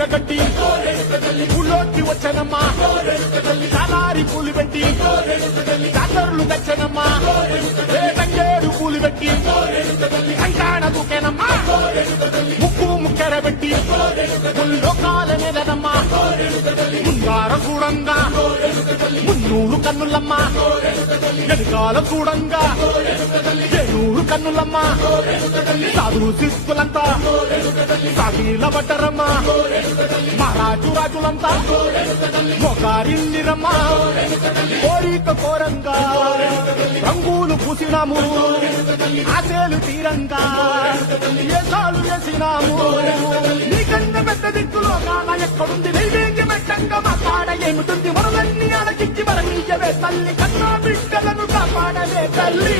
చీరగట్టి ఊళ్ళోకి వచ్చనమ్మా చాలారి పూలు పెట్టి జాతరలు తెచ్చనమ్మా తంగేడు పూలు పెట్టి కంకాణ దూకేనమ్మా ముక్కు ముక్కెర పెట్టి ముల్లోకాల మీదనమ్మా ముంగార చూడంగా మున్నూరు కన్నులమ్మ వెనుకాల చూడంగా ఏనూరు కన్నులమ్మ సాధు శిస్తులంతా సాగిల బట్టరమ్మ మహారాజు రాజులంతా మొగారిల్లిరమ్మ కోరిక కోరంగా రంగులు పూసినాము ఆశలు తీరంగా ఏసాలు వేసినాము నీకన్నా పెద్ద దిక్కులో కాన ఎక్కడుంది నైవేద్యం పెట్టంగా మా కాడ ఏమిటుంది వరలన్నీ అడగిచ్చి వరమీయవే తల్లి కన్నా బిడ్డలను కాపాడవే తల్లి